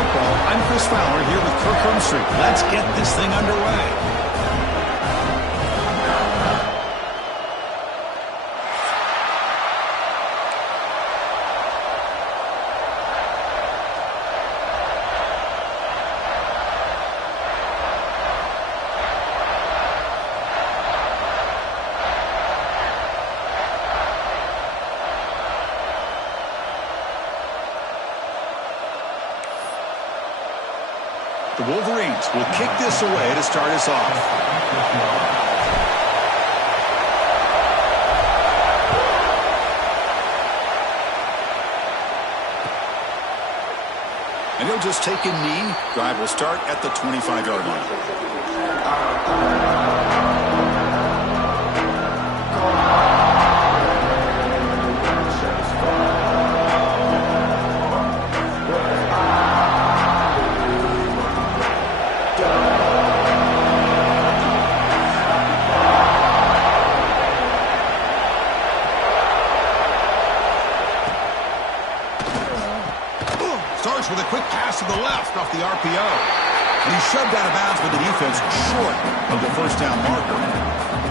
Football. I'm Chris Fowler here with Kirk Hermstreet. Let's get this thing underway. The Wolverines will kick this away to start us off. And he'll just take a knee. Drive will start at the 25-yard line. Starts with a quick pass to the left off the RPO. And he's shoved out of bounds with the defense short of the first down marker.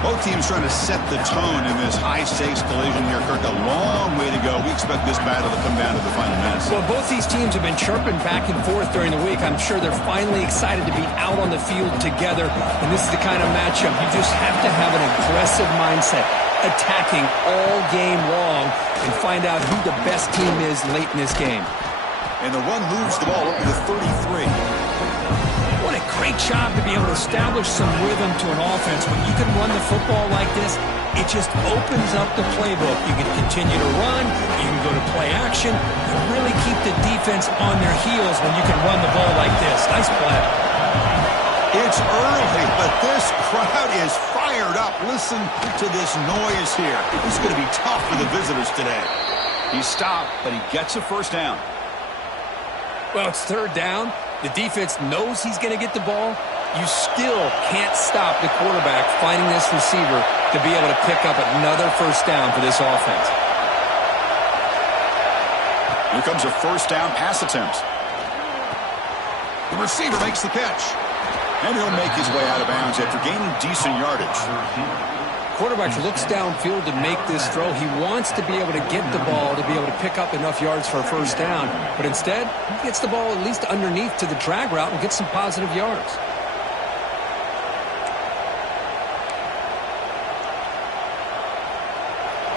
Both teams trying to set the tone in this high-stakes collision here. Kirk, a long way to go. We expect this battle to come down to the final minutes. Well, both these teams have been chirping back and forth during the week. I'm sure they're finally excited to be out on the field together. And this is the kind of matchup you just have to have an aggressive mindset, attacking all game long, and find out who the best team is late in this game. And the one moves the ball up to the 33. What a great job to be able to establish some rhythm to an offense. When you can run the football like this, it just opens up the playbook. You can continue to run. You can go to play action. You really keep the defense on their heels when you can run the ball like this. Nice play. It's early, but this crowd is fired up. Listen to this noise here. This is going to be tough for the visitors today. He stopped, but he gets a first down. Well, it's third down. The defense knows he's going to get the ball. You still can't stop the quarterback finding this receiver to be able to pick up another first down for this offense. Here comes a first down pass attempt. The receiver makes the catch. And he'll make his way out of bounds after gaining decent yardage. Quarterback looks downfield to make this throw. He wants to be able to get the ball to be able to pick up enough yards for a first down. But instead, he gets the ball at least underneath to the drag route and gets some positive yards.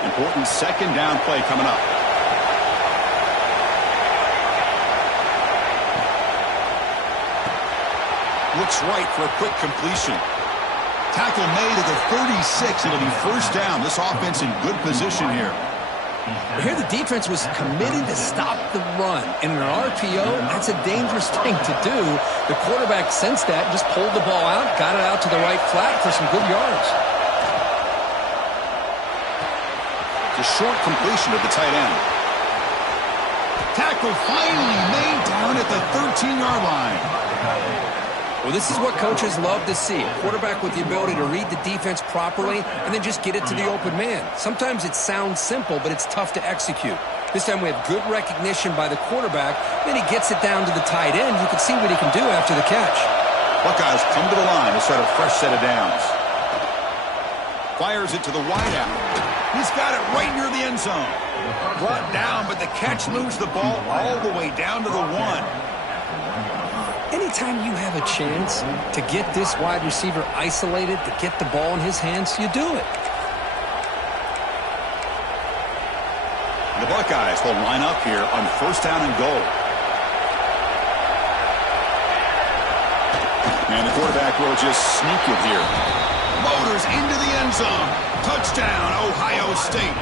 Important second down play coming up. Looks right for a quick completion. Tackle made at the 36. It'll be first down. This offense in good position here. Here the defense was committed to stop the run. And in an RPO, that's a dangerous thing to do. The quarterback sensed that, just pulled the ball out, got it out to the right flat for some good yards. It's a short completion of the tight end. Tackle finally made down at the 13-yard line. Well, this is what coaches love to see. A quarterback with the ability to read the defense properly and then just get it to the open man. Sometimes it sounds simple, but it's tough to execute. This time we have good recognition by the quarterback. Then he gets it down to the tight end. You can see what he can do after the catch. Buckeyes come to the line to start a fresh set of downs. Fires it to the wideout. He's got it right near the end zone. Brought down, but the catch moves the ball all the way down to the 1. Anytime you have a chance to get this wide receiver isolated, to get the ball in his hands, you do it. The Buckeyes will line up here on first down and goal. And the quarterback will just sneak it here. Motors into the end zone. Touchdown, Ohio State.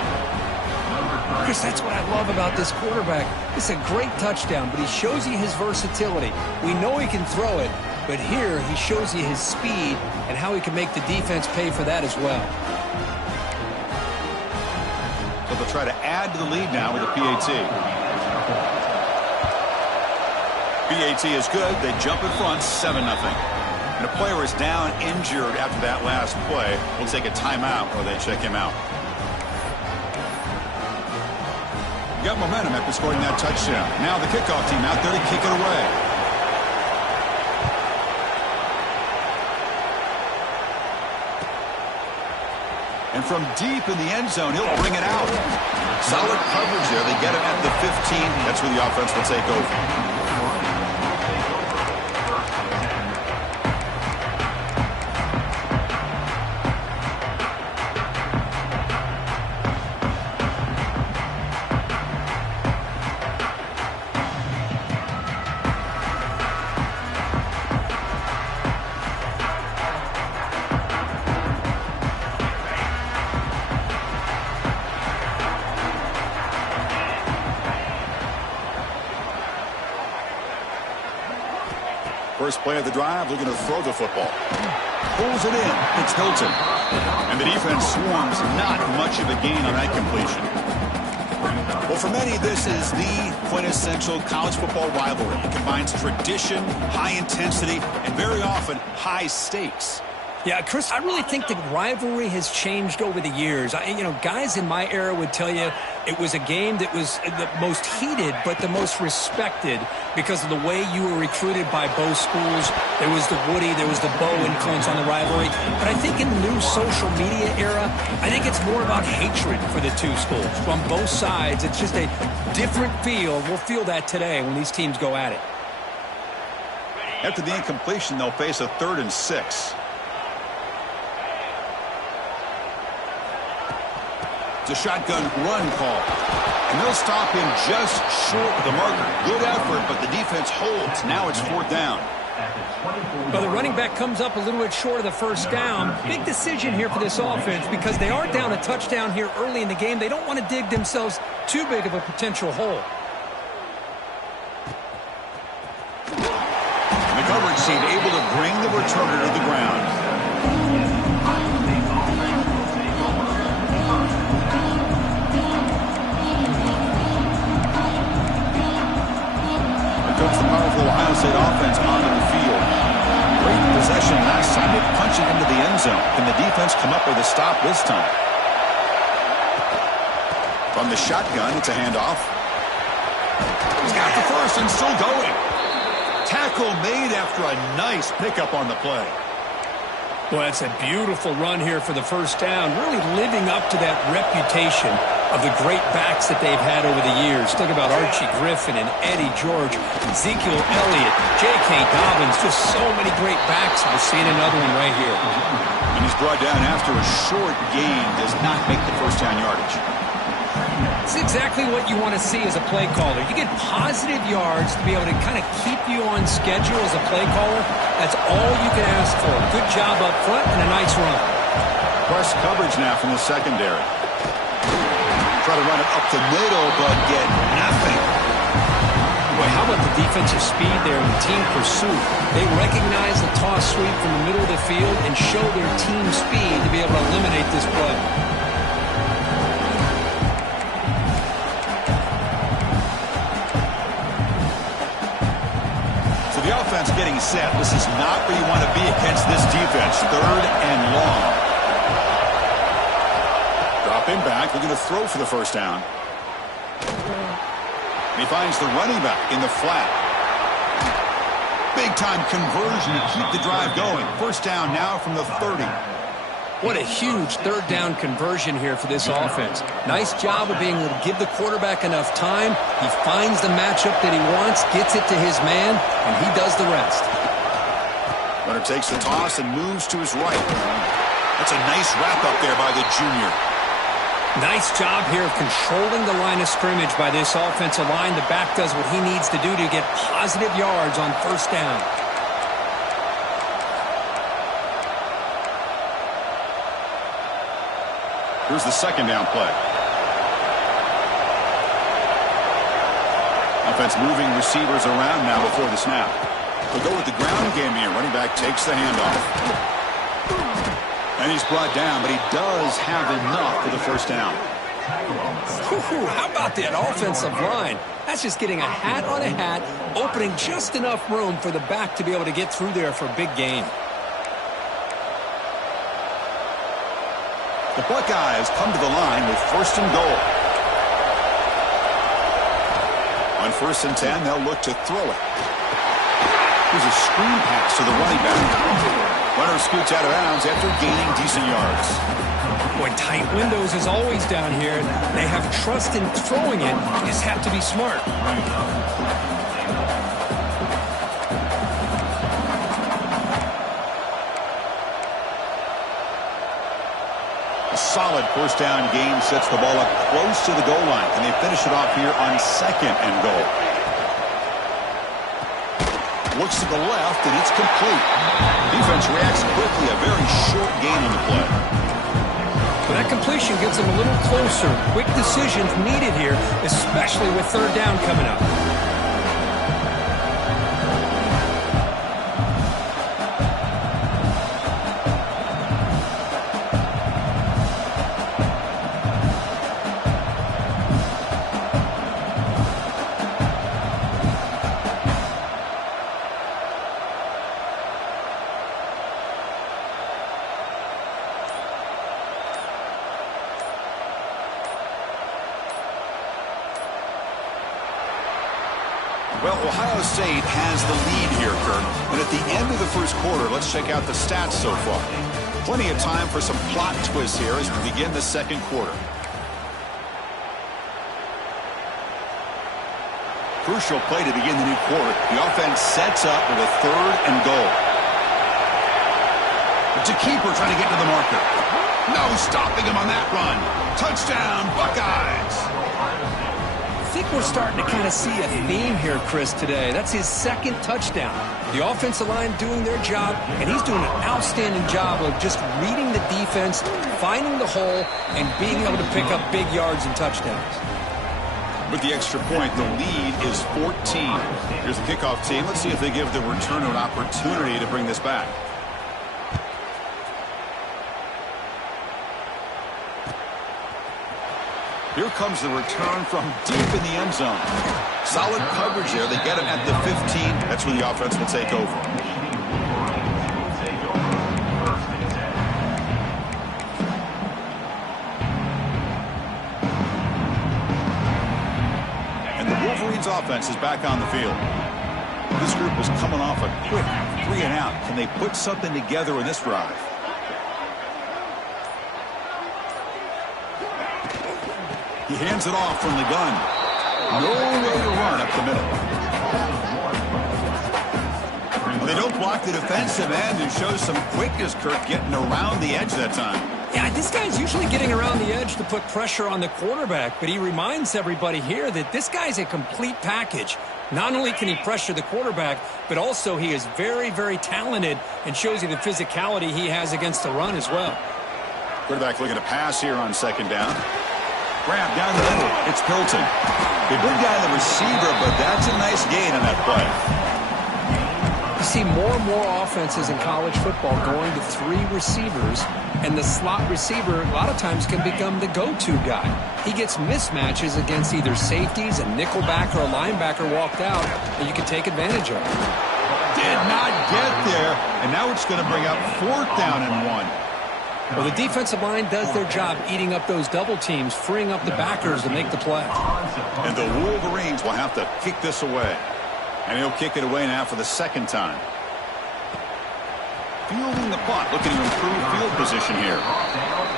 Chris, that's what I love about this quarterback. It's a great touchdown, but he shows you his versatility. We know he can throw it, but here he shows you his speed and how he can make the defense pay for that as well. So they'll try to add to the lead now with a PAT. PAT is good. They jump in front, 7-0. And a player is down injured after that last play. We'll take a timeout while they check him out. Got momentum after scoring that touchdown. Now the kickoff team out there to kick it away. And from deep in the end zone, he'll bring it out. Solid coverage there. They get him at the 15. That's where the offense will take over. First play of the drive, looking to throw the football. Pulls it in. It's Hilton. And the defense swarms. Not much of a gain on that completion. Well, for many, this is the quintessential college football rivalry. It combines tradition, high intensity, and very often high stakes. Yeah, Chris, I really think the rivalry has changed over the years. Guys in my era would tell you it was a game that was the most heated but the most respected because of the way you were recruited by both schools. There was the Woody, there was the Bo influence on the rivalry. But I think in the new social media era, I think it's more about hatred for the two schools. From both sides, it's just a different feel. We'll feel that today when these teams go at it. After the incompletion, they'll face a 3rd and 6. A shotgun run call. And they'll stop him just short of the marker. Good effort, but the defense holds. Now it's 4th down. Well, the running back comes up a little bit short of the first down. Big decision here for this offense because they are down a touchdown here early in the game. They don't want to dig themselves too big of a potential hole. And the coverage seemed able to bring the returner to the ground. Comes the powerful Ohio State offense onto the field. Great possession last time. They punch it into the end zone. Can the defense come up with a stop this time? From the shotgun, it's a handoff. He's got the first and still going. Tackle made after a nice pickup on the play. Well, that's a beautiful run here for the first down. Really living up to that reputation of the great backs that they've had over the years. Think about Archie Griffin and Eddie George, Ezekiel Elliott, J.K. Dobbins, just so many great backs. We're seeing another one right here. And he's brought down after a short gain. Does not make the first down yardage. It's exactly what you want to see as a play caller. You get positive yards to be able to kind of keep you on schedule as a play caller. That's all you can ask for. Good job up front and a nice run. Press coverage now from the secondary. Try to run it up the middle, but get nothing. Boy, how about the defensive speed there and the team pursuit? They recognize the toss sweep from the middle of the field and show their team speed to be able to eliminate this play. So the offense getting set. This is not where you want to be against this defense. 3rd and long. Drop him back. Looking to throw for the first down. He finds the running back in the flat. Big-time conversion to keep the drive going. First down now from the 30. What a huge 3rd down conversion here for this offense. Nice job of being able to give the quarterback enough time. He finds the matchup that he wants, gets it to his man, and he does the rest. Runner takes the toss and moves to his right. That's a nice wrap-up there by the junior. Nice job here of controlling the line of scrimmage by this offensive line. The back does what he needs to do to get positive yards on first down. Here's the second down play. Offense moving receivers around now before the snap. They'll go with the ground game here. Running back takes the handoff. And he's brought down, but he does have enough for the first down. How about that offensive line? That's just getting a hat on a hat, opening just enough room for the back to be able to get through there for a big gain. The Buckeyes come to the line with 1st and goal. On 1st and 10, they'll look to throw it. Here's a screen pass to the running back. Runner scoots out of bounds after gaining decent yards. Boy, tight windows is always down here. They have trust in throwing it. You just have to be smart. A solid first down gain sets the ball up close to the goal line. And they finish it off here on 2nd and goal. Looks to the left, and it's complete. Defense reacts quickly. A very short gain on the play. But that completion gets them a little closer. Quick decisions needed here, especially with 3rd down coming up. Well, Ohio State has the lead here, Kurt. And at the end of the first quarter, let's check out the stats so far. Plenty of time for some plot twists here as we begin the second quarter. Crucial play to begin the new quarter. The offense sets up with a 3rd and goal. It's a keeper trying to get to the marker. No stopping him on that run. Touchdown, Buckeyes. I think we're starting to kind of see a theme here, Chris, today. That's his 2nd touchdown. The offensive line doing their job, and he's doing an outstanding job of just reading the defense, finding the hole, and being able to pick up big yards and touchdowns. With the extra point, the lead is 14. Here's the kickoff team. Let's see if they give the returner an opportunity to bring this back. Here comes the return from deep in the end zone. Solid coverage there. They get him at the 15. That's where the offense will take over. And the Wolverines offense is back on the field. This group is coming off a quick 3 and out. Can they put something together in this drive? He hands it off from the gun. No way to run up the middle. Well, they don't block the defensive end and show some quickness, Kirk, getting around the edge that time. Yeah, this guy's usually getting around the edge to put pressure on the quarterback, but he reminds everybody here that this guy's a complete package. Not only can he pressure the quarterback, but also he is very, very talented and shows you the physicality he has against the run as well. Quarterback looking to pass here on 2nd down. Grab down the middle. It's Pilton. The good guy, the receiver, but that's a nice gain on that play. You see more and more offenses in college football going to 3 receivers, and the slot receiver a lot of times can become the go-to guy. He gets mismatches against either safeties, a nickelback, or a linebacker walked out, and you can take advantage of it. Did not get there, and now it's going to bring up 4th down and 1. Well, the defensive line does their job eating up those double teams, freeing up the backers to make the play. And the Wolverines will have to kick this away. And he'll kick it away now for the 2nd time. Fielding the punt, looking to improve field position here.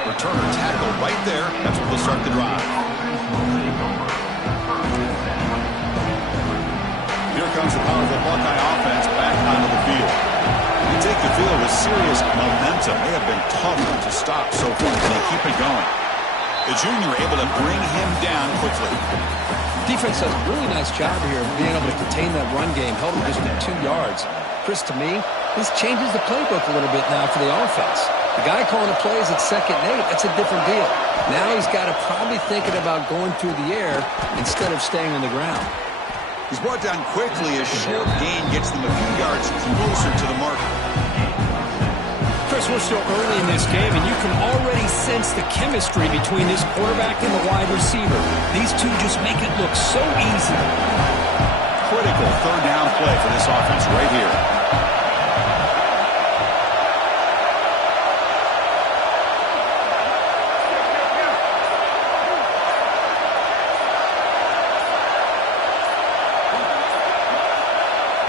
Returner tackle right there. That's what will start the drive. Here comes the powerful Buckeye offense back onto the field. They take the field with serious momentum. They have been tough to stop so far, and they keep it going. The junior able to bring him down quickly. Defense does a really nice job here of being able to contain that run game, held him just to 2 yards. Chris, to me, this changes the playbook a little bit now for the offense. The guy calling the plays at 2nd and 8, that's a different deal. Now he's got to probably thinking about going through the air instead of staying on the ground. He's brought down quickly. A short gain gets them a few yards closer to the marker. Chris, we're still early in this game, and you can already sense the chemistry between this quarterback and the wide receiver. These two just make it look so easy. Critical 3rd down play for this offense right here.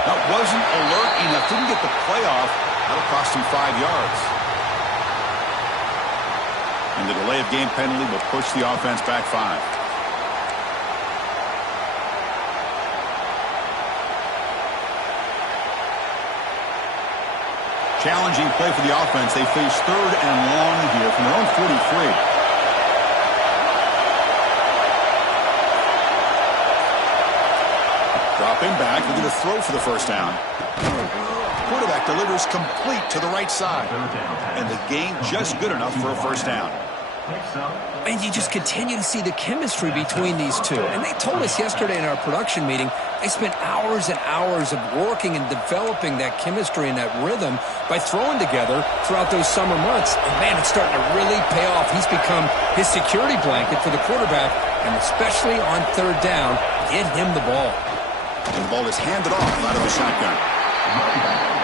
That wasn't alert enough. Didn't get the play off. That'll cost him 5 yards. And the delay of game penalty will push the offense back 5. Challenging play for the offense. They face 3rd and long here from their own 43. Dropping back, they're going to throw for the first down. Quarterback delivers complete to the right side. And the gain just good enough for a first down. And you just continue to see the chemistry between these two. And they told us yesterday in our production meeting, they spent hours and hours of working and developing that chemistry and that rhythm by throwing together throughout those summer months. And, man, it's starting to really pay off. He's become his security blanket for the quarterback, and especially on 3rd down, get him the ball. And the ball is handed off out of the shotgun.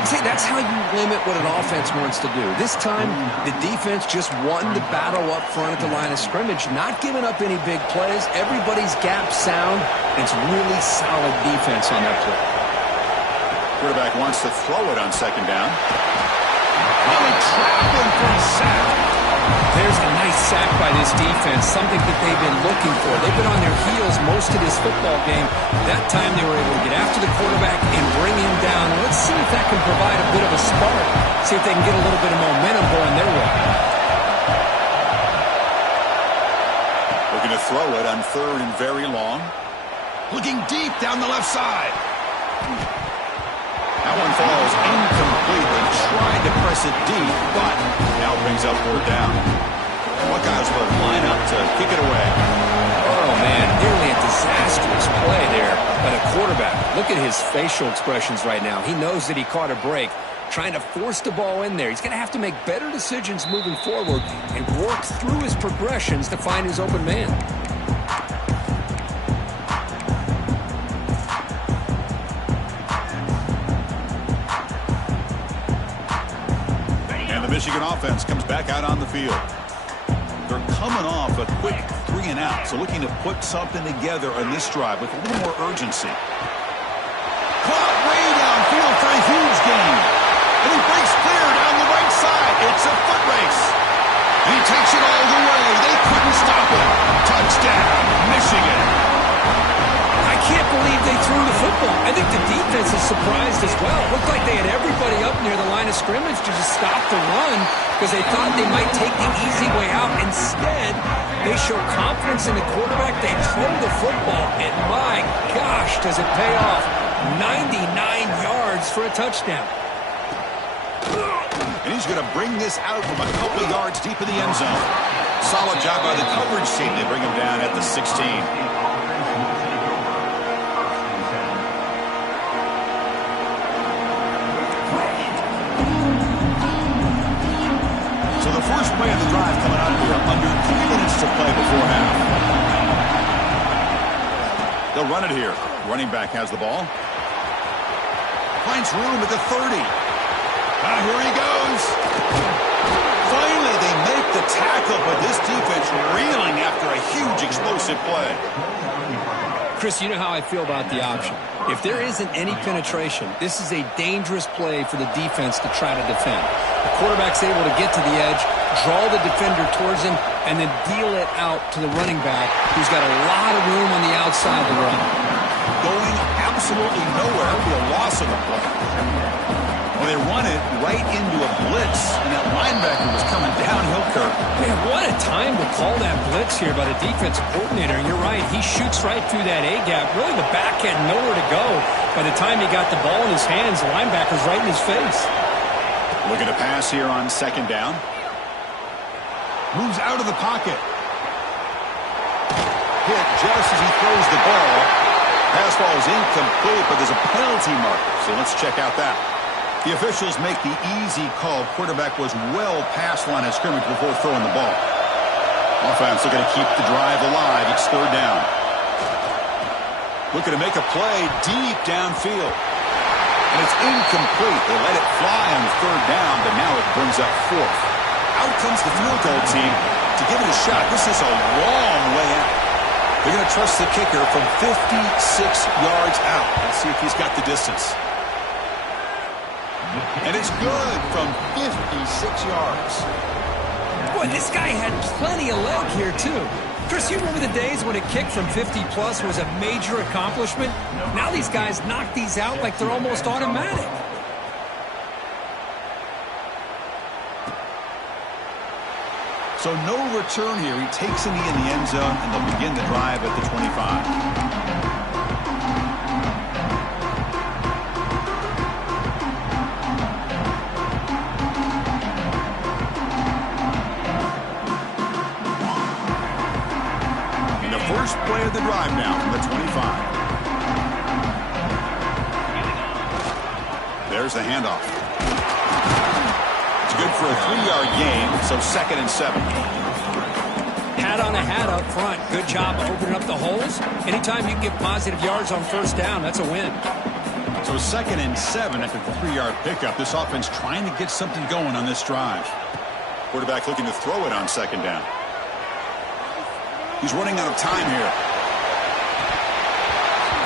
See, that's how you limit what an offense wants to do. This time, the defense just won the battle up front at the line of scrimmage, not giving up any big plays. Everybody's gap sound. It's really solid defense on that play. Quarterback wants to throw it on 2nd down. Really trapping for a sack. There's a nice sack by this defense, something that they've been looking for. They've been on their heels most of this football game. That time they were able to get after the quarterback and bring him down. Let's see if that can provide a bit of a spark. See if they can get a little bit of momentum going their way. Looking to throw it on 3rd and very long. Looking deep down the left side. That one falls incomplete. They tried to press it deep, but now brings up 4th down. Buckeyes will line up to kick it away. Oh, man, nearly a disastrous play there by the quarterback. Look at his facial expressions right now. He knows that he caught a break, trying to force the ball in there. He's going to have to make better decisions moving forward and work through his progressions to find his open man. Michigan offense comes back out on the field. They're coming off a quick 3-and-out, so looking to put something together on this drive with a little more urgency. Caught way downfield for a huge gain. And he breaks clear down the right side. It's a foot race. And he takes it all the way. They couldn't stop him. Touchdown, Michigan. I can't believe they threw the football. I think the defense is surprised as well. It looked like they had everybody up near the line of scrimmage to just stop the run because they thought they might take the easy way out. Instead, they show confidence in the quarterback. They throw the football, and my gosh, does it pay off. 99 yards for a touchdown. And he's going to bring this out from a couple yards deep in the end zone. Solid job by the coverage team. They bring him down at the 16. First play of the drive coming out here. Under 3 minutes to play before half. They'll run it here. Running back has the ball. Finds room at the 30. Here he goes. Finally, they make the tackle, but this defense reeling after a huge explosive play. Chris, you know how I feel about the option. If there isn't any penetration, this is a dangerous play for the defense to try to defend. The quarterback's able to get to the edge, draw the defender towards him, and then deal it out to the running back, who's got a lot of room on the outside to run. Going absolutely nowhere for a loss of the play. Well, they run it right into a blitz, and that linebacker was coming downhill, Kirk. Man, what a time to call that blitz here by the defensive coordinator. And you're right, he shoots right through that A-gap. Really, the back had nowhere to go. By the time he got the ball in his hands, the linebacker's right in his face. Looking to pass here on 2nd down. Moves out of the pocket. Hit just as he throws the ball. Pass ball is incomplete, but there's a penalty marker. So let's check out that. The officials make the easy call. Quarterback was well past the line of scrimmage before throwing the ball. Offense looking to keep the drive alive. It's 3rd down. Looking to make a play deep downfield. And it's incomplete. They let it fly on 3rd down, but now it brings up 4th. Out comes the field goal team to give it a shot. This is a long way out. They're going to trust the kicker from 56 yards out. Let's see if he's got the distance. And it's good from 56 yards. Boy, this guy had plenty of leg here, too. Chris, you remember the days when a kick from 50-plus was a major accomplishment? Now these guys knock these out like they're almost automatic. So no return here. He takes a knee in the end zone, and they'll begin the drive at the 25. First play of the drive now from the 25. There's the handoff. It's good for a 3-yard gain, so 2nd and 7. Hat on a hat up front. Good job opening up the holes. Anytime you can get positive yards on first down, that's a win. So 2nd and 7 after the 3-yard pickup. This offense trying to get something going on this drive. Quarterback looking to throw it on 2nd down. He's running out of time here.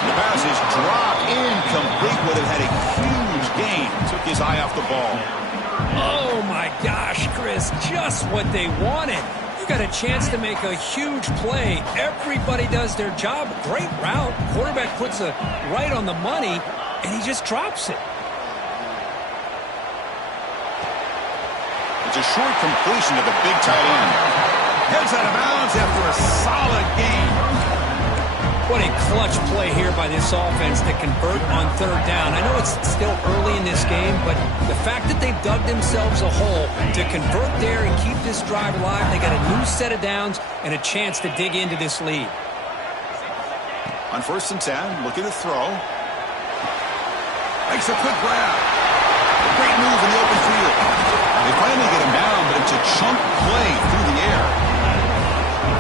The pass is dropped incomplete, but it had a huge gain. Took his eye off the ball. Oh, my gosh, Chris, just what they wanted. You got a chance to make a huge play. Everybody does their job. Great route. Quarterback puts it right on the money, and he just drops it. It's a short completion to the big tight end. Heads out of bounds after a solid gain. What a clutch play here by this offense to convert on 3rd down. I know it's still early in this game, but the fact that they've dug themselves a hole to convert there and keep this drive alive, they got a new set of downs and a chance to dig into this lead. On 1st and 10, looking to throw. Makes a quick grab. Great move in the open field. They finally get him down, but it's a chunk play through the air.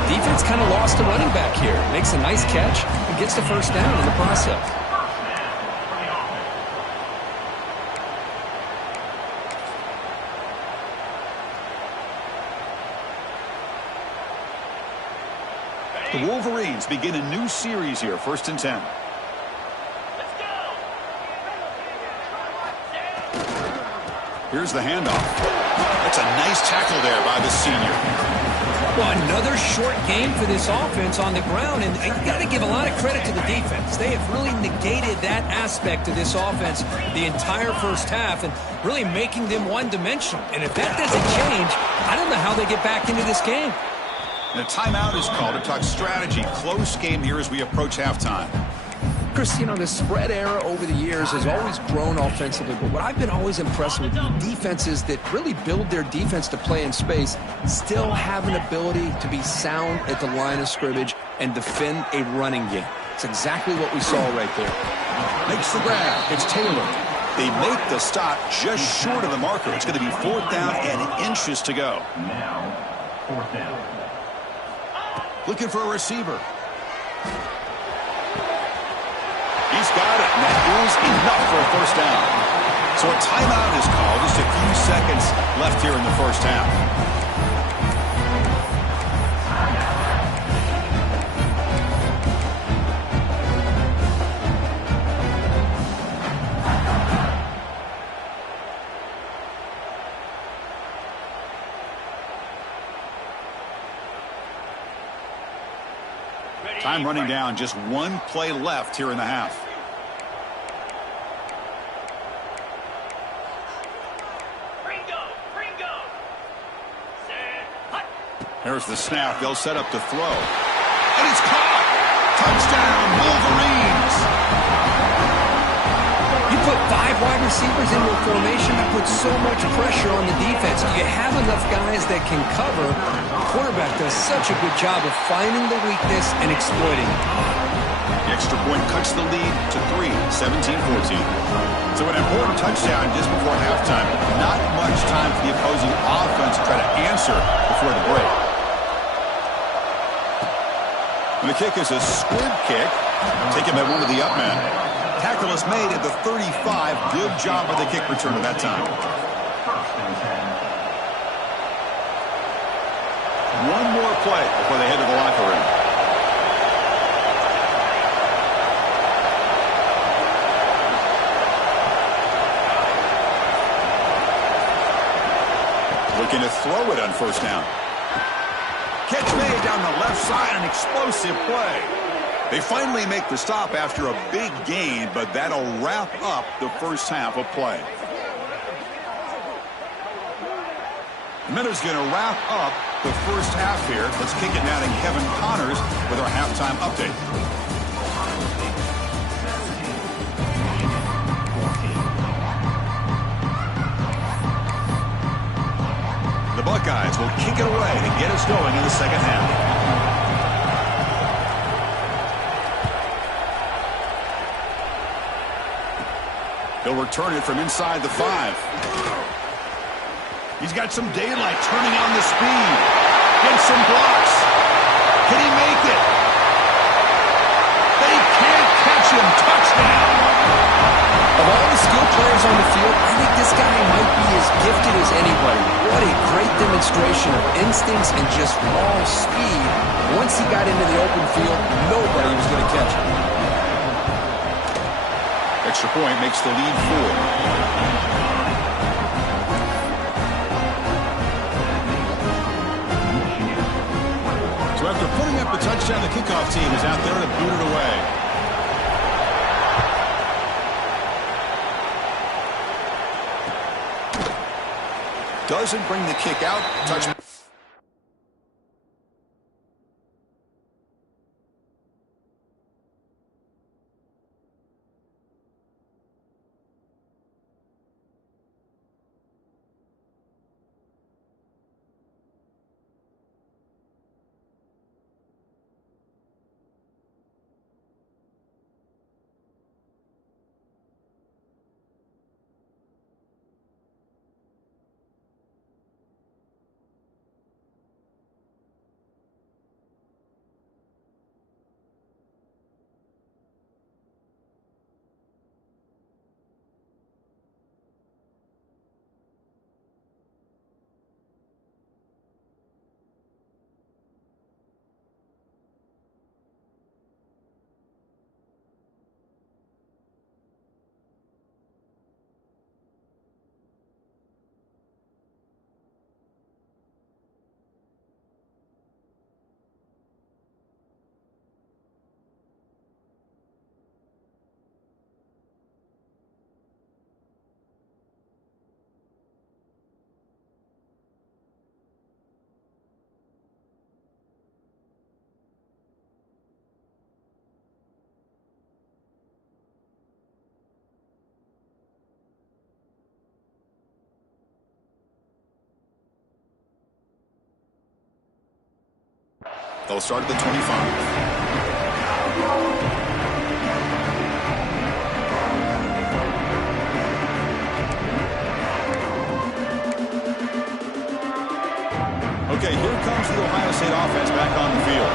Defense kind of lost a running back here. Makes a nice catch and gets the first down in the process. The Wolverines begin a new series here, 1st and 10. Here's the handoff. That's a nice tackle there by the senior. Well, another short game for this offense on the ground, and you got to give a lot of credit to the defense. They have really negated that aspect of this offense the entire first half and really making them one-dimensional. And if that doesn't change, I don't know how they get back into this game. And a timeout is called to talk strategy. Close game here as we approach halftime. Chris, you know, the spread era over the years has always grown offensively, but what I've been always impressed with defenses that really build their defense to play in space still have an ability to be sound at the line of scrimmage and defend a running game. It's exactly what we saw right there. Makes the grab. It's Taylor. They make the stop just short of the marker. It's going to be 4th down and inches to go. Now, 4th down. Looking for a receiver. He's got it, and that is enough for a first down. So a timeout is called. Just a few seconds left here in the first half. Time running down, just one play left here in the half. There's the snap. They'll set up to throw. And it's caught. Touchdown, Wolverines. You put 5 wide receivers into a formation, that puts so much pressure on the defense. Do you have enough guys that can cover? The quarterback does such a good job of finding the weakness and exploiting it. The extra point cuts the lead to 3, 17-14. So an important touchdown just before halftime. Not much time for the opposing offense to try to answer before the break. And the kick is a squib kick, taken by one of the up men. Tackle is made at the 35. Good job by the kick return at that time. One more play before they head to the locker room. Looking to throw it on first down. Catch made down the left side, an explosive play. They finally make the stop after a big gain, but that'll wrap up the first half of play. Miller's going to wrap up the first half here. Let's kick it now to Kevin Connors with our halftime update. The Buckeyes will kick it away to get us going in the second half. He'll return it from inside the 5. He's got some daylight, turning on the speed. Gets some blocks. Can he make it? They can't catch him. Touchdown. Of all the skill players on the field, I think this guy might be as gifted as anybody. What a great demonstration of instincts and just raw speed. Once he got into the open field, nobody was going to catch him. Extra point makes the lead 4. So after putting up the touchdown, the kickoff team is out there to boot it away. Doesn't bring the kick out. Touchdown. They'll start at the 25. Okay, here comes the Ohio State offense back on the field.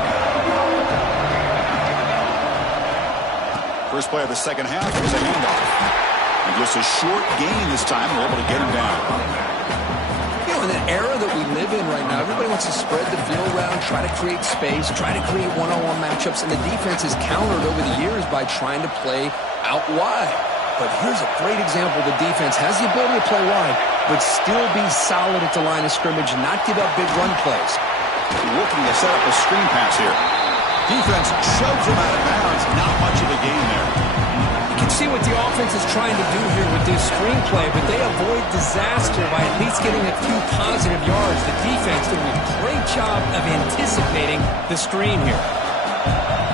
First play of the second half was a handoff. And just a short gain this time. They're able to get him down. In the era that we live in right now, everybody wants to spread the field around, try to create space, try to create one-on-one matchups, and the defense has countered over the years by trying to play out wide. But here's a great example. The defense has the ability to play wide, but still be solid at the line of scrimmage, not give up big run plays. Looking to set up a screen pass here. Defense shoves him out of bounds. Not much of a gain there. You can see what the offense is trying to do here with this screenplay, but they avoid disaster by at least getting a few positive yards. The defense doing a great job of anticipating the screen here.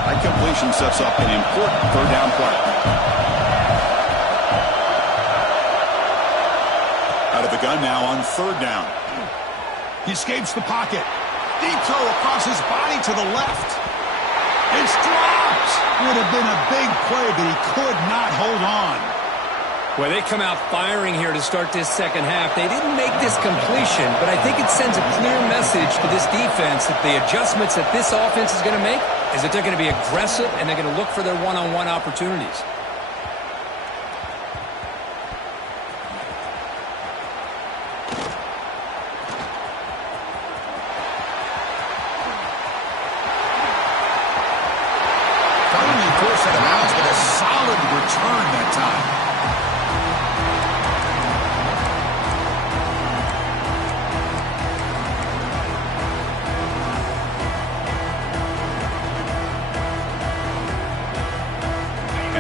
That completion sets up an important third down play. Out of the gun now on third down. He escapes the pocket. Deep throw across his body to the left. It's dropped. Would have been a big play, but he could not hold on. Well, they come out firing here to start this second half. They didn't make this completion, but I think it sends a clear message to this defense that the adjustments that this offense is going to make is that they're going to be aggressive and they're going to look for their one-on-one opportunities. Out of bounds, but a solid return that time.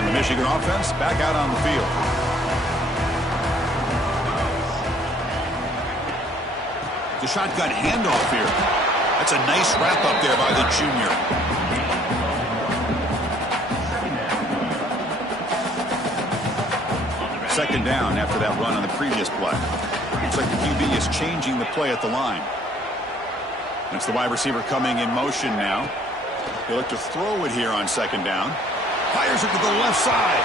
And the Michigan offense back out on the field. The shotgun handoff here. That's a nice wrap up there by the junior. Second down after that run on the previous play. Looks like the QB is changing the play at the line. It's the wide receiver coming in motion now. He'll look to throw it here on second down. Fires it to the left side.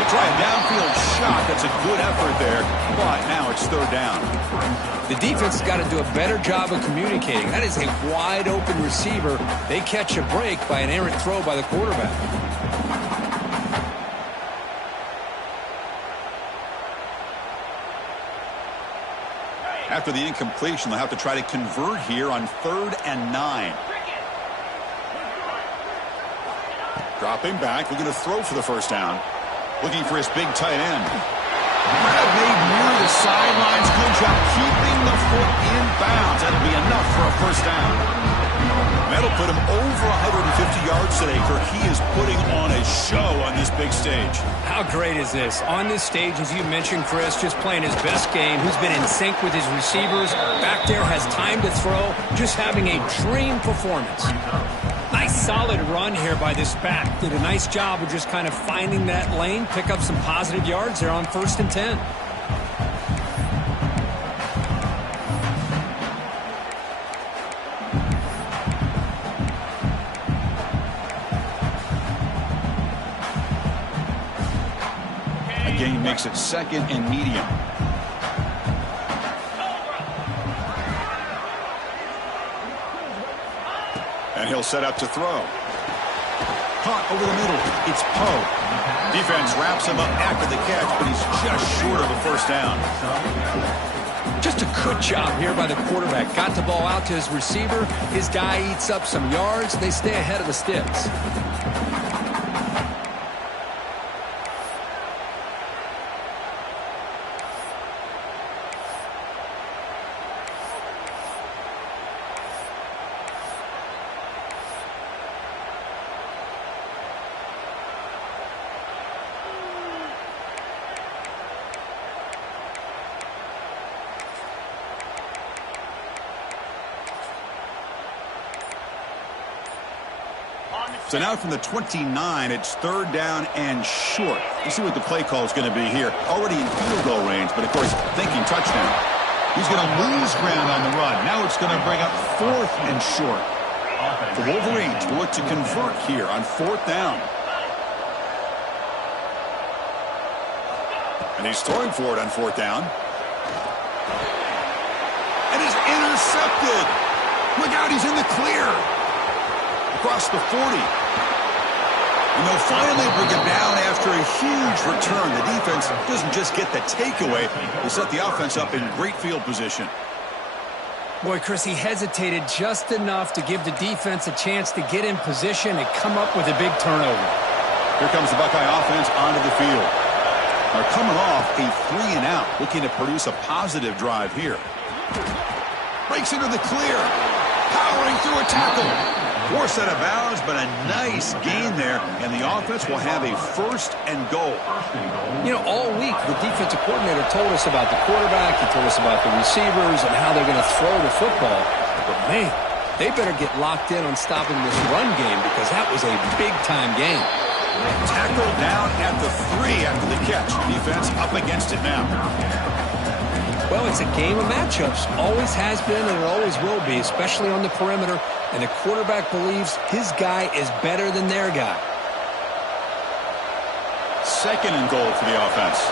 To try a downfield shot. That's a good effort there. But now it's third down. The defense has got to do a better job of communicating. That is a wide open receiver. They catch a break by an errant throw by the quarterback. After the incompletion, they'll have to try to convert here on 3rd and 9. Dropping back, looking to throw for the first down. Looking for his big tight end. Grab made near the sidelines. Good job keeping the foot in bounds. That'll be enough for a first down. That'll put him over 150 yards today, Kirk. He is putting on a show on this big stage. How great is this? On this stage, as you mentioned, Chris, just playing his best game. Who's been in sync with his receivers. Back there, has time to throw. Just having a dream performance. Nice solid run here by this back. Did a nice job of just kind of finding that lane, pick up some positive yards there on 1st and 10. The gain makes it 2nd and medium. And he'll set up to throw. Caught over the middle. It's Poe. Defense wraps him up after the catch, but he's just short of a first down. Just a good job here by the quarterback. Got the ball out to his receiver. His guy eats up some yards. They stay ahead of the sticks. So now from the 29, it's 3rd down and short. You see what the play call is going to be here. Already in field goal range, but of course, thinking touchdown. He's going to lose ground on the run. Now it's going to bring up 4th and short. The Wolverines will look to convert here on 4th down. And he's throwing for it on 4th down. And it's intercepted. Look out, he's in the clear. Across the 40. And they'll finally bring him down after a huge return. The defense doesn't just get the takeaway. They set the offense up in great field position. Boy, Chris, he hesitated just enough to give the defense a chance to get in position and come up with a big turnover. Here comes the Buckeye offense onto the field. They're coming off a 3-and-out, looking to produce a positive drive here. Breaks into the clear. Powering through a tackle. Forced out of bounds, but a nice gain there, and the offense will have a 1st and goal. You know, all week, the defensive coordinator told us about the quarterback, he told us about the receivers and how they're going to throw the football. But, man, they better get locked in on stopping this run game because that was a big-time game. Tackled down at the 3 after the catch. Defense up against it now. Well, it's a game of matchups. Always has been and it always will be, especially on the perimeter. And the quarterback believes his guy is better than their guy. 2nd and goal for the offense.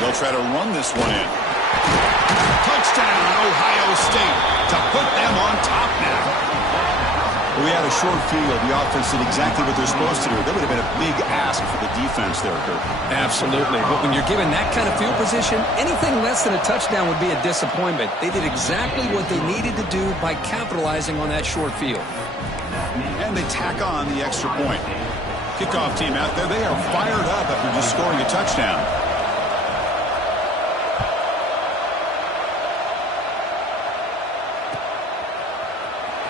They'll try to run this one in. Touchdown, Ohio State, to put them on top now. We had a short field. The offense did exactly what they're supposed to do. That would have been a big ask for the defense there, Kirk. Absolutely. But when you're given that kind of field position, anything less than a touchdown would be a disappointment. They did exactly what they needed to do by capitalizing on that short field. And they tack on the extra point. Kickoff team out there, they are fired up after just scoring a touchdown.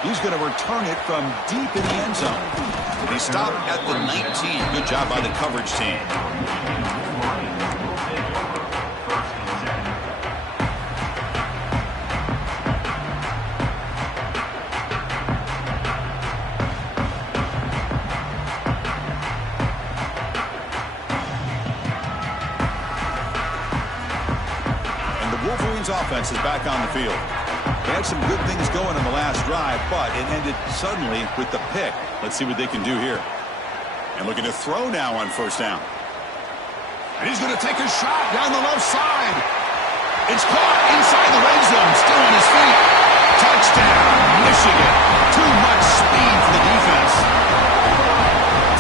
He's going to return it from deep in the end zone. He stopped at the 19. Good job by the coverage team. And the Wolverines offense is back on the field. They had some good things going in the last drive, but it ended suddenly with the pick. Let's see what they can do here. And looking to throw now on first down. And he's going to take a shot down the left side. It's caught inside the red zone, still on his feet. Touchdown, Michigan. Too much speed for the defense.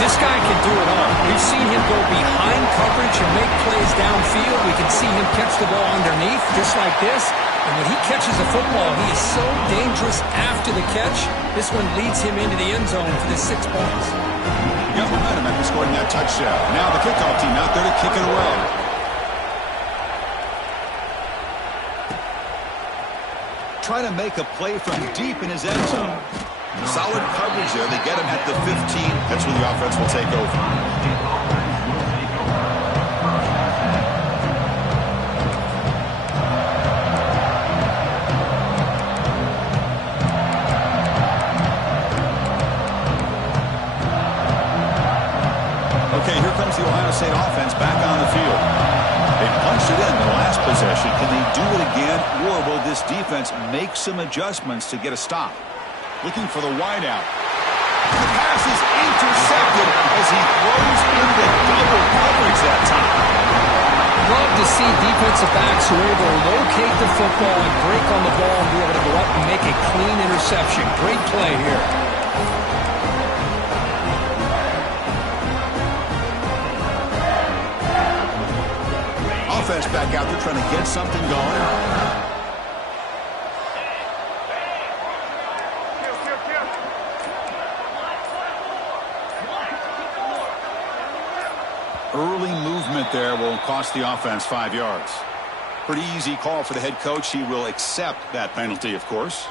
This guy can do it all. We've seen him go behind coverage and make plays downfield. We can see him catch the ball underneath, just like this. And when he catches the football, he is so dangerous after the catch. This one leads him into the end zone for the 6 points. You got momentum after scoring that touchdown. Now the kickoff team out there to kick it away. Trying to make a play from deep in his end zone. Solid coverage there. They get him at the 15. That's where the offense will take over. Okay, here comes the Ohio State offense back on the field. They punched it in the last possession. Can they do it again, or will this defense make some adjustments to get a stop? Looking for the wideout. The pass is intercepted as he throws into double coverage that time. Love to see defensive backs who are able to locate the football and break on the ball and be able to go up and make a clean interception. Great play here. Offense back out there trying to get something going. Early movement there will cost the offense 5 yards. Pretty easy call for the head coach. He will accept that penalty, of course.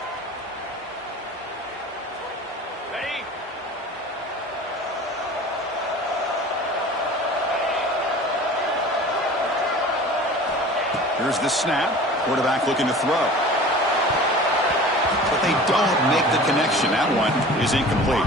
Here's the snap. Quarterback looking to throw. But they don't make the connection. That one is incomplete.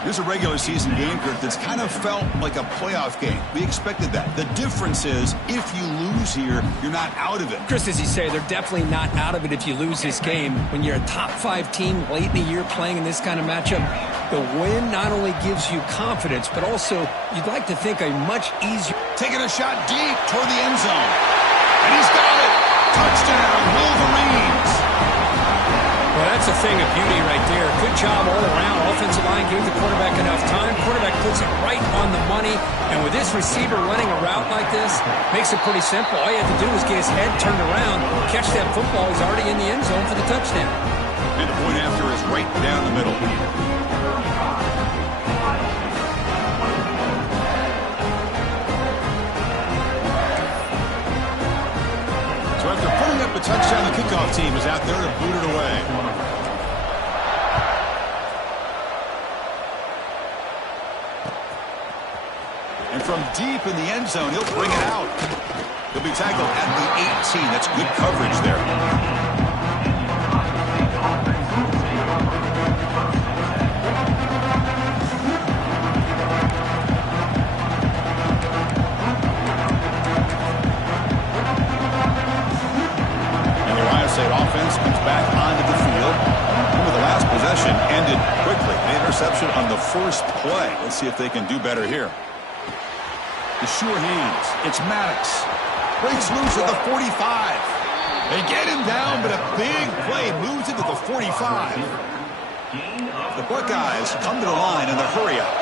Here's a regular season game, Kurt, that's kind of felt like a playoff game. We expected that. The difference is if you lose here, you're not out of it. Chris, as you say, they're definitely not out of it if you lose this game. When you're a top 5 team late in the year playing in this kind of matchup, the win not only gives you confidence, but also you'd like to think a much easier. Taking a shot deep toward the end zone. And he's got it. Touchdown, Wolverines. Well, that's a thing of beauty right there. Good job all around. Offensive line gave the quarterback enough time. Quarterback puts it right on the money. And with this receiver running a route like this, makes it pretty simple. All you have to do is get his head turned around, catch that football. He's already in the end zone for the touchdown. And the point after is right down the middle. So after putting up a touchdown, the kickoff team is out there to boot it away. And from deep in the end zone, he'll bring it out. He'll be tackled at the 18. That's good coverage there. And the Ohio State offense comes back onto the field. Remember, the last possession ended quickly. An interception on the first play. Let's see if they can do better here. The sure hands. It's Maddox. Breaks loose at the 45. They get him down, but a big play moves into the 45. The Buckeyes come to the line in the hurry-up.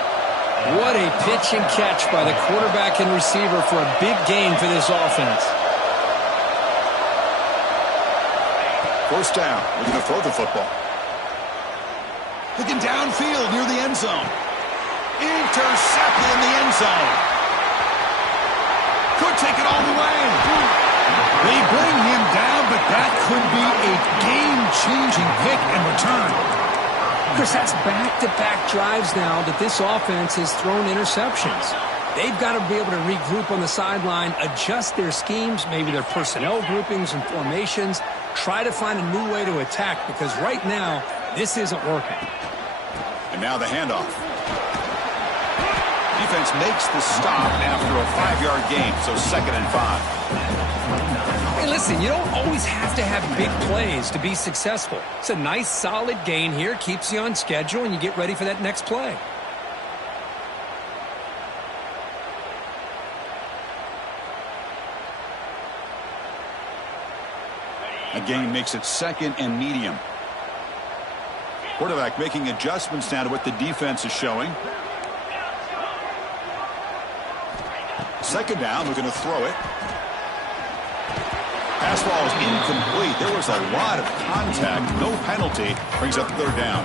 What a pitch and catch by the quarterback and receiver for a big gain for this offense. First down. Looking to throw the football. Looking downfield near the end zone. Intercepted in the end zone. Could take it all the way. They bring him down, but that could be a game-changing pick and return. Chris, that's back-to-back drives now that this offense has thrown interceptions. They've got to be able to regroup on the sideline, adjust their schemes, maybe their personnel groupings and formations, try to find a new way to attack, because right now, this isn't working. And now the handoff. Defense makes the stop after a 5-yard gain, so 2nd and 5. Hey, listen, you don't always have to have big plays to be successful. It's a nice, solid gain here, keeps you on schedule, and you get ready for that next play. A gain makes it 2nd and medium. Quarterback making adjustments now to what the defense is showing. 2nd down, we're going to throw it. Pass ball is incomplete. There was a lot of contact. No penalty. Brings up 3rd down.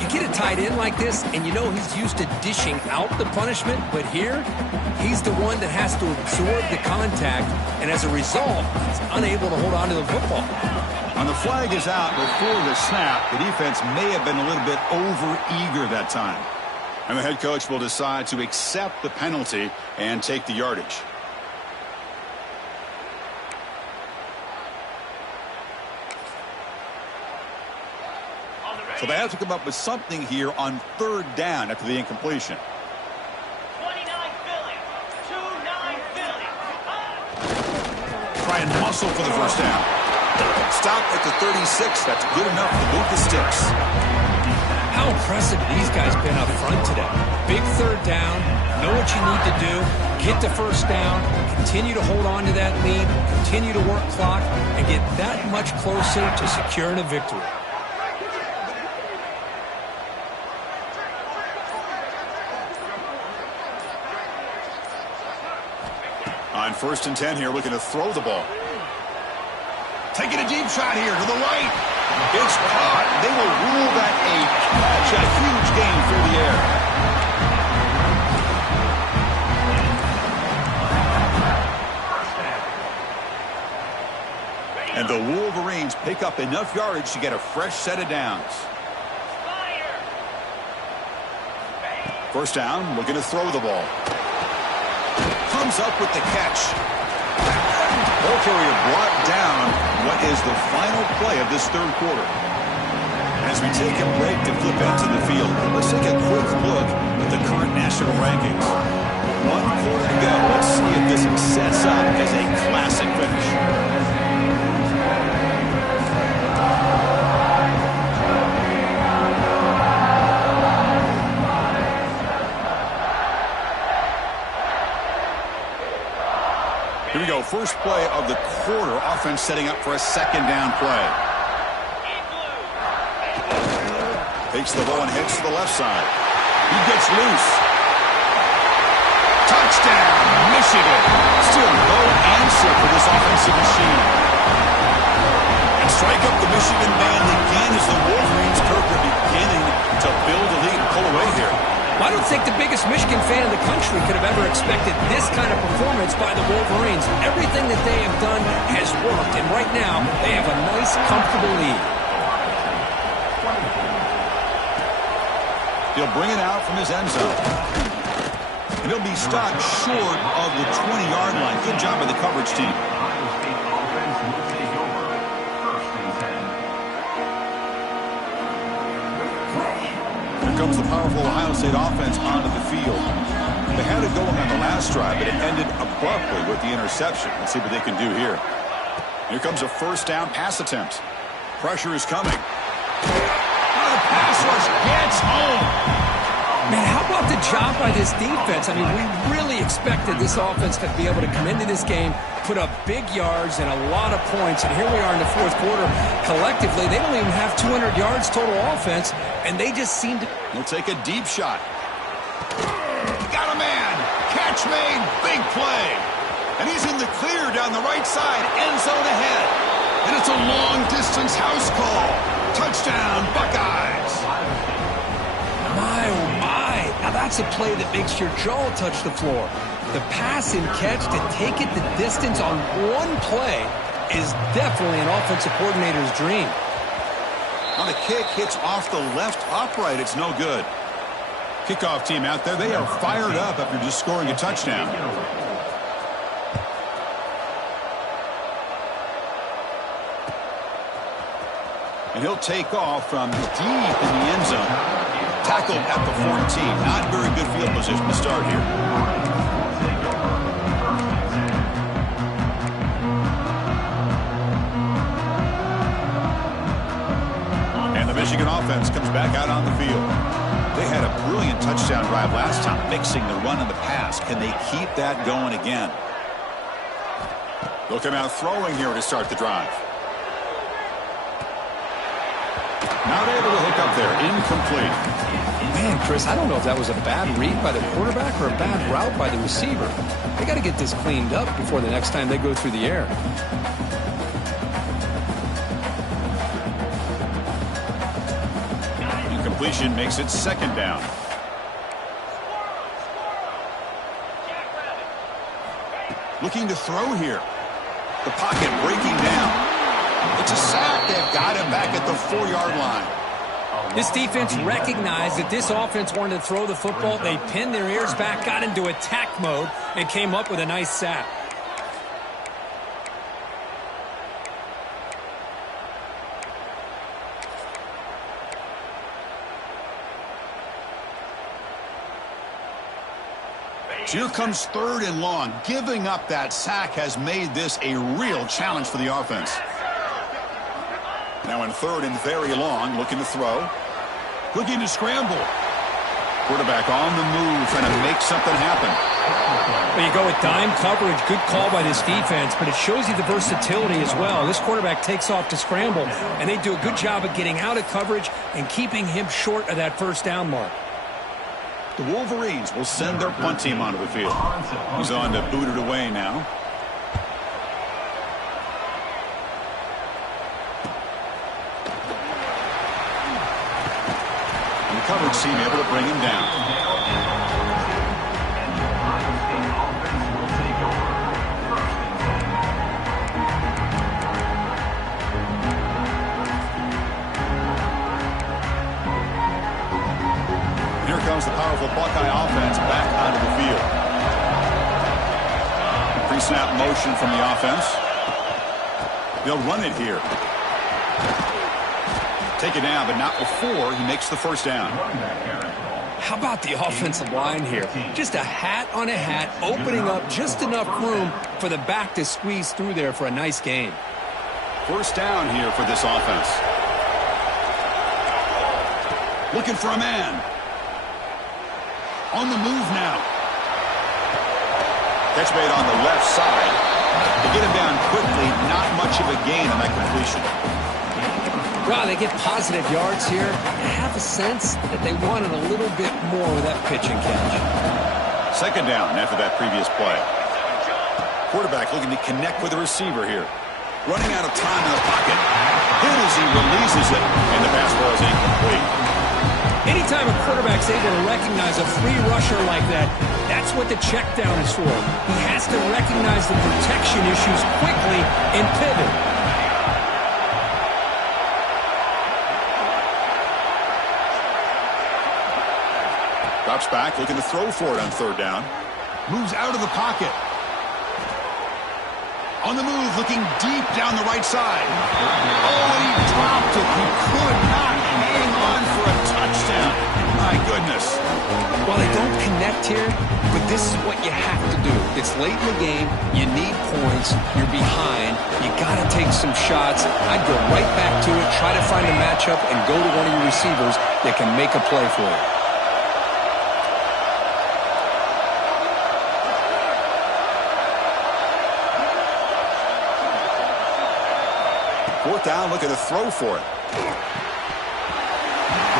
You get a tight end like this, and you know he's used to dishing out the punishment, but here, he's the one that has to absorb the contact, and as a result, he's unable to hold on to the football. And the flag is out before the snap. The defense may have been a little bit over-eager that time. And the head coach will decide to accept the penalty and take the yardage. So they have to come up with something here on 3rd down after the incompletion. 29 Philly. 29 Philly. Try and muscle for the 1st down. Stop at the 36. That's good enough to move the sticks. How impressive have these guys been up front today? Big 3rd down, know what you need to do, get the 1st down, continue to hold on to that lead, continue to work clock, and get that much closer to securing a victory. On 1st and 10 here, looking to throw the ball. Taking a deep shot here to the right. It's caught. They will rule that a catch. A huge gain through the air. And the Wolverines pick up enough yardage to get a fresh set of downs. 1st down, looking to throw the ball. Comes up with the catch. Ball carrier brought down what is the final play of this 3rd quarter. As we take a break to flip into the field, let's take a quick look at the current national rankings. 1 quarter to go. Let's see if this sets up as a classic finish. Here we go. First play of the quarter. Offense setting up for a 2nd down play. Takes the ball and heads to the left side. He gets loose. Touchdown, Michigan. Still no answer for this offensive machine. And strike up the Michigan band again as the Wolverines are beginning to build a lead and pull away here. I don't think the biggest Michigan fan in the country could have ever expected this kind of performance by the Wolverines. Everything that they have done has worked, and right now they have a nice, comfortable lead. He'll bring it out from his end zone. And he'll be stopped short of the 20-yard line. Good job by the coverage team. Here comes the powerful Ohio State offense onto the field. They had it going on the last drive, but it ended abruptly with the interception. Let's see what they can do here. Here comes a 1st down pass attempt. Pressure is coming. The pass rush gets home. Man, how about the job by this defense? I mean, we really expected this offense to be able to come into this game, put up big yards and a lot of points, and here we are in the 4th quarter. Collectively, they don't even have 200 yards total offense, and they just seem to... He'll take a deep shot. Got a man. Catch made. Big play. And he's in the clear down the right side. End zone ahead. And it's a long-distance house call. Touchdown, Buckeyes. My, oh my. Now that's a play that makes your jaw touch the floor. The pass and catch to take it the distance on one play is definitely an offensive coordinator's dream. Now the kick hits off the left upright. It's no good. Kickoff team out there, they are fired up after just scoring a touchdown. And he'll take off from deep in the end zone. Tackled at the 14. Not very good field position to start here. And the Michigan offense comes back out on the field. They had a brilliant touchdown drive last time, mixing the run and the pass. Can they keep that going again? They'll come out throwing here to start the drive. Not able to hook up there. Incomplete. Man, Chris, I don't know if that was a bad read by the quarterback or a bad route by the receiver. They got to get this cleaned up before the next time they go through the air. Incompletion makes it second down. Looking to throw here. The pocket breaking down. It's a sack. They've got him back at the 4-yard line. This defense recognized that this offense wanted to throw the football. They pinned their ears back, got into attack mode, and came up with a nice sack. So here comes 3rd and long. Giving up that sack has made this a real challenge for the offense. Now in 3rd and very long, looking to throw. Looking to scramble. Quarterback on the move, trying to make something happen. Well, you go with dime coverage. Good call by this defense, but it shows you the versatility as well. This quarterback takes off to scramble, and they do a good job of getting out of coverage and keeping him short of that first down mark. The Wolverines will send their punt team onto the field. He's on to boot it away now. And the coverage team able to bring him down. Comes the powerful Buckeye offense back onto the field. Pre-snap motion from the offense. They'll run it here. Take it down, but not before he makes the first down. How about the offensive line here? Just a hat on a hat, opening up just enough room for the back to squeeze through there for a nice gain. First down here for this offense. Looking for a man. On the move now. Catch made on the left side. They get him down quickly. Not much of a gain on that completion. Wow, they get positive yards here. I have a sense that they wanted a little bit more with that pitch and catch. Second down after that previous play. Quarterback looking to connect with the receiver here. Running out of time in the pocket. Hit as he releases it, and the pass ball is incomplete. Anytime a quarterback's able to recognize a free rusher like that, that's what the check down is for. He has to recognize the protection issues quickly and pivot. Drops back, looking to throw for it on 3rd down. Moves out of the pocket. On the move, looking deep down the right side. Oh, he dropped it. He could not hang on for a touchdown. My goodness. Well, they don't connect here, but this is what you have to do. It's late in the game. You need points. You're behind. You got to take some shots. I'd go right back to it, try to find a matchup, and go to one of your receivers that can make a play for you. Fourth down, looking to throw for it.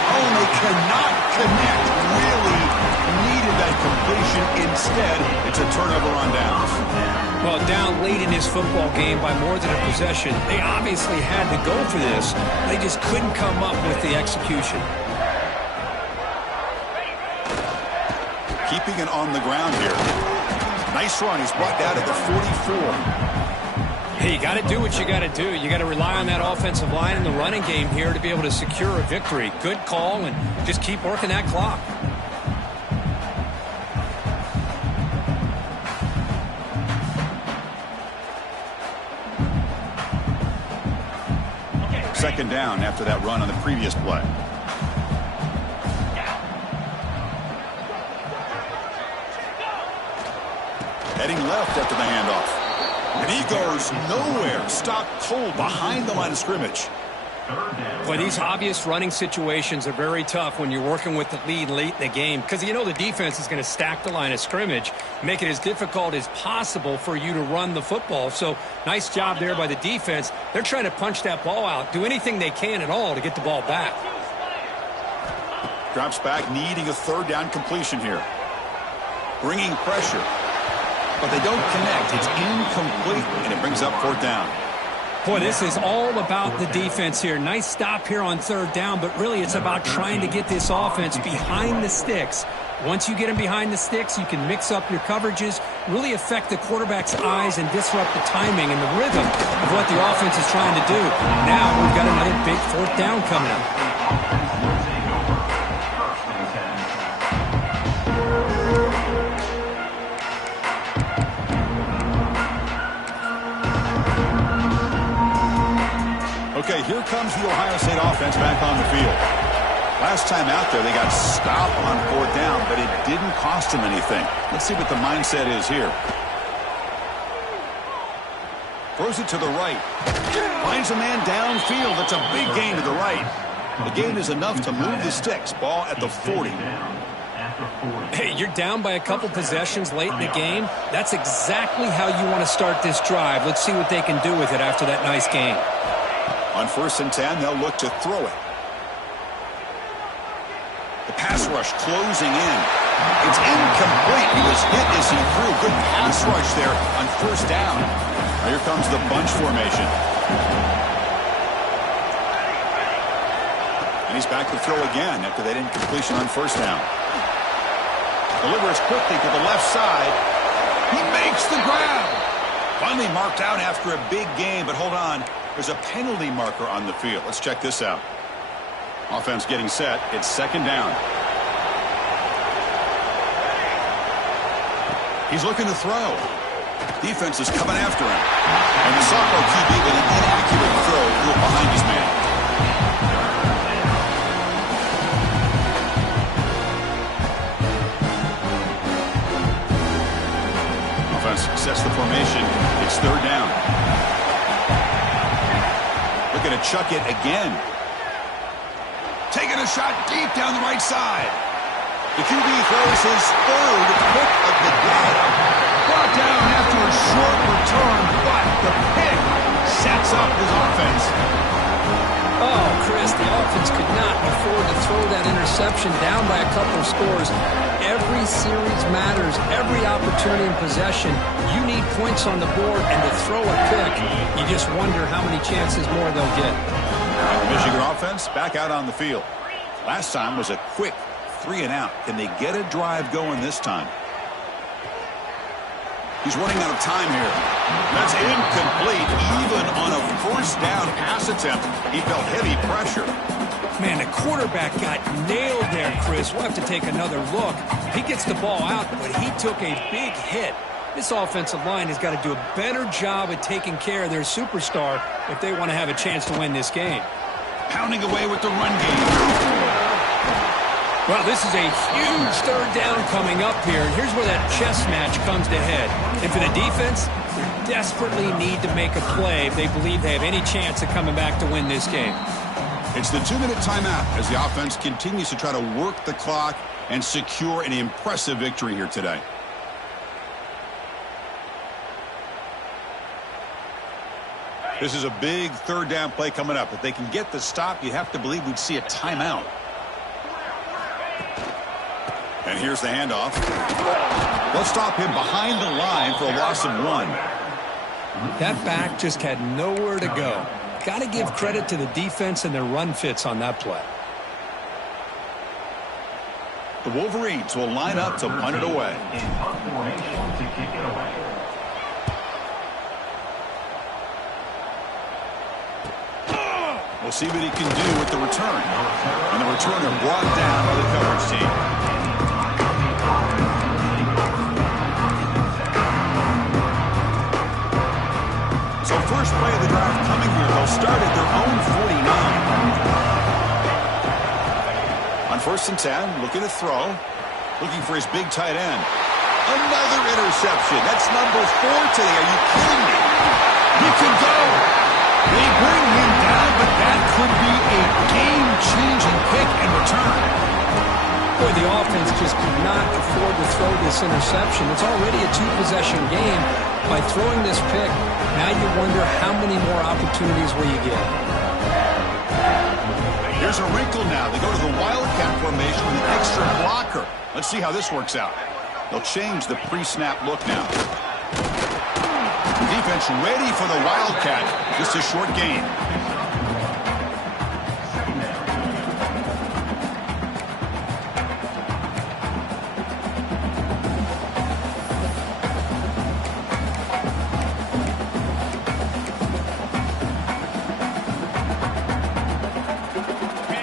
Oh, and they cannot connect. Really needed that completion. Instead, it's a turnover on downs. Well, down late in this football game by more than a possession, they obviously had to go for this. They just couldn't come up with the execution. Keeping it on the ground here. Nice run. He's brought down at the 44. Hey, you got to do what you got to do. You got to rely on that offensive line in the running game here to be able to secure a victory. Good call, and just keep working that clock. Second down after that run on the previous play. Heading left after the handoff. And he goes nowhere. Stopped cold behind the line of scrimmage. Well, these obvious running situations are very tough when you're working with the lead late in the game because you know the defense is going to stack the line of scrimmage, make it as difficult as possible for you to run the football. So nice job there by the defense. They're trying to punch that ball out, do anything they can at all to get the ball back. Drops back, needing a third down completion here. Bringing pressure. But they don't connect. It's incomplete, and it brings up fourth down. Boy, this is all about the defense here. Nice stop here on third down, but really it's about trying to get this offense behind the sticks. Once you get them behind the sticks, you can mix up your coverages, really affect the quarterback's eyes and disrupt the timing and the rhythm of what the offense is trying to do. Now we've got another big fourth down coming up. Okay, here comes the Ohio State offense back on the field. Last time out there, they got stopped on fourth down, but it didn't cost them anything. Let's see what the mindset is here. Throws it to the right. Finds a man downfield. That's a big gain to the right. The gain is enough to move the sticks. Ball at the 40. Hey, you're down by a couple possessions late in the game. That's exactly how you want to start this drive. Let's see what they can do with it after that nice gain. On 1st and 10, they'll look to throw it. The pass rush closing in. It's incomplete. He was hit as he threw. Good pass rush there on 1st down. Now here comes the bunch formation. And he's back to throw again after that incompletion on 1st down. Delivers quickly to the left side. He makes the grab. Finally marked out after a big gain, but hold on. There's a penalty marker on the field. Let's check this out. Offense getting set. It's 2nd down. He's looking to throw. Defense is coming after him. And the sophomore QB with an inaccurate throw threw it behind his man. Offense sets the formation. It's 3rd down. Looking to chuck it again. Taking a shot deep down the right side. The QB throws his 3rd pick of the day. Brought down after a short return, but the pick sets up his offense. Oh, Chris, the offense could not afford to throw that interception down by a couple of scores. Every series matters. Every opportunity in possession, you need points on the board, and to throw a pick, you just wonder how many chances more they'll get. And the Michigan offense back out on the field. Last time was a quick 3-and-out. Can they get a drive going this time? He's running out of time here. That's incomplete. Even on a 1st down pass attempt, he felt heavy pressure. Man, the quarterback got nailed there, Chris. We'll have to take another look. He gets the ball out, but he took a big hit. This offensive line has got to do a better job at taking care of their superstar if they want to have a chance to win this game. Pounding away with the run game. Well, this is a huge 3rd down coming up here. Here's where that chess match comes to head. And for the defense, they desperately need to make a play if they believe they have any chance of coming back to win this game. It's the 2-minute timeout as the offense continues to try to work the clock and secure an impressive victory here today. This is a big 3rd down play coming up. If they can get the stop, you have to believe we'd see a timeout. And here's the handoff. Let's stop him behind the line for a loss of 1. That back just had nowhere to go. Got to give credit to the defense and their run fits on that play. The Wolverines will line up to punt it away. We'll see what he can do with the return. And the returner brought down by the coverage team. So first play of the drive coming here. They'll start at their own 49. On 1st and 10, looking to throw. Looking for his big tight end. Another interception. That's number 4 today. Are you kidding me? He can go. They bring him down, but that could be a game-changing pick and return. Boy, the offense just cannot afford to throw this interception. It's already a 2-possession game. By throwing this pick, now you wonder how many more opportunities will you get. Here's a wrinkle now. They go to the Wildcat formation with an extra blocker. Let's see how this works out. They'll change the pre-snap look now. The defense ready for the Wildcat. Just a short gain.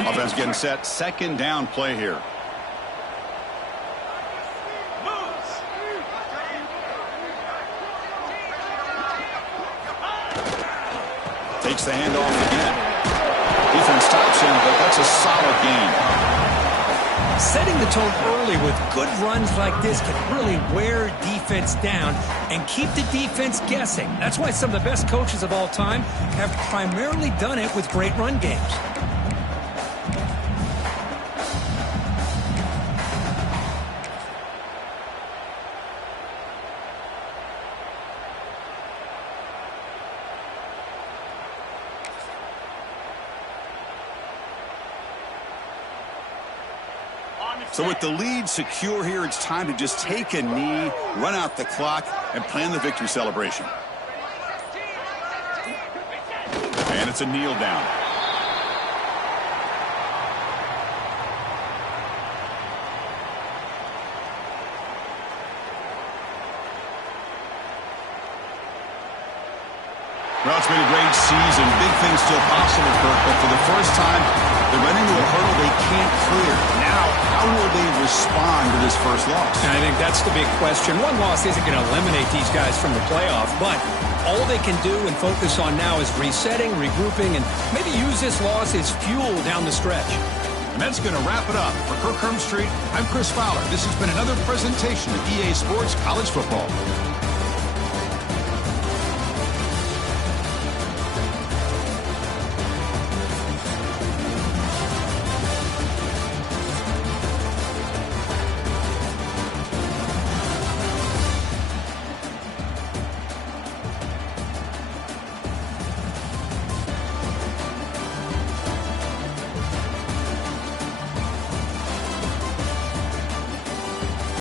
Offense getting set. 2nd down play here. Takes the handoff again. Defense stops him, but that's a solid gain. Setting the tone early with good runs like this can really wear defense down and keep the defense guessing. That's why some of the best coaches of all time have primarily done it with great run games. So with the lead secure here, it's time to just take a knee, run out the clock, and plan the victory celebration. And it's a kneel down. Well, it's been a great season. Big things still possible, Kirk, but for the first time, they're running into a hurdle they can't clear. Now, how will they respond to this first loss? And I think that's the big question. One loss isn't going to eliminate these guys from the playoff, but all they can do and focus on now is resetting, regrouping, and maybe use this loss as fuel down the stretch. And that's going to wrap it up. For Kirk Street, I'm Chris Fowler. This has been another presentation of EA Sports College Football.